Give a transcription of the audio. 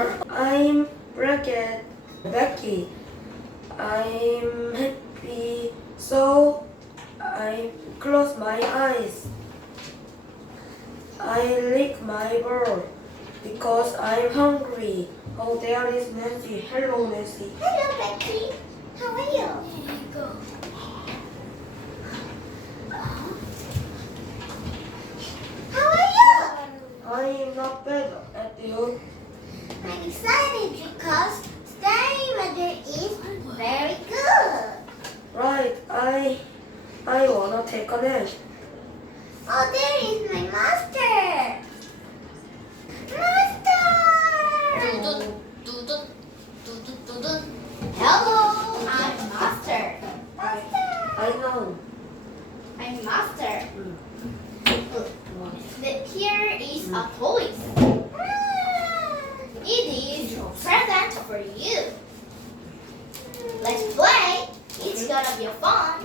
I'm Becky. I'm happy, so I close my eyes. I lick my bowl because I'm hungry. Oh, there is Nancy. Hello, Nancy. Hello, Becky. How are you? Here you go. How are you? I'm not bad at you. I'm excited because study weather is very good. Right, I wanna take a nap. Oh, there is my master. Master! 두둔. Hello, I'm Master. I know. I'm Master. Here is a Mm. toy. It is a present for you. Let's play. It's gonna be fun.